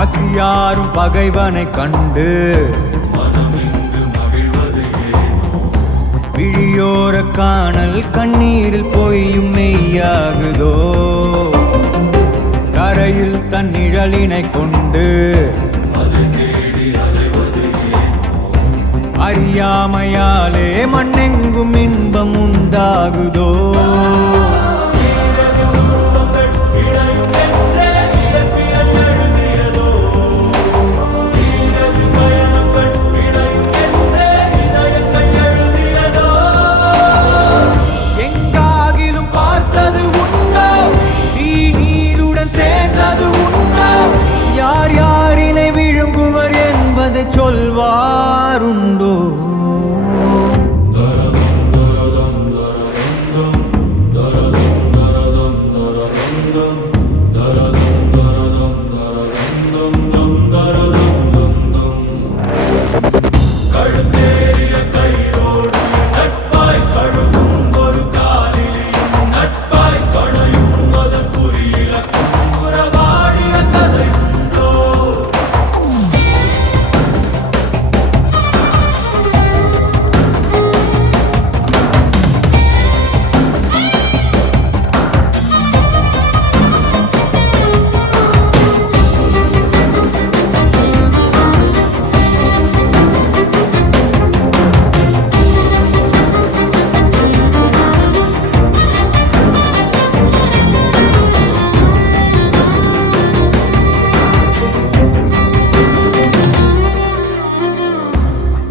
பசியாரும் பகைவனை கண்டு விழியோர காணல் கண்ணீரில் பொய்யும் மெய்யாகுதோ கரையில் தன் நிழலினை கொண்டு அறியாமையாலே மண்ணெங்கும் இன்பம் உண்டாகுதோ சொல்வாருண்டோ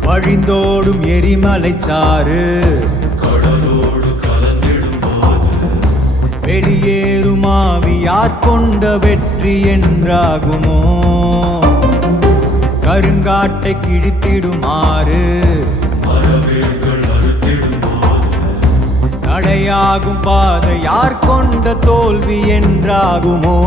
வழிந்தோடும் எரிமலை சாறு கடலோடு கலந்திடும் போது வெளியேறும் ஆவியார் கொண்ட வெற்றி என்றாகுமோ கருங்காட்டை கிழித்திடுமாறு மரவேர்கள் அறுத்திடும் போது தடையாகும் பாதை யார் கொண்ட தோல்வி என்றாகுமோ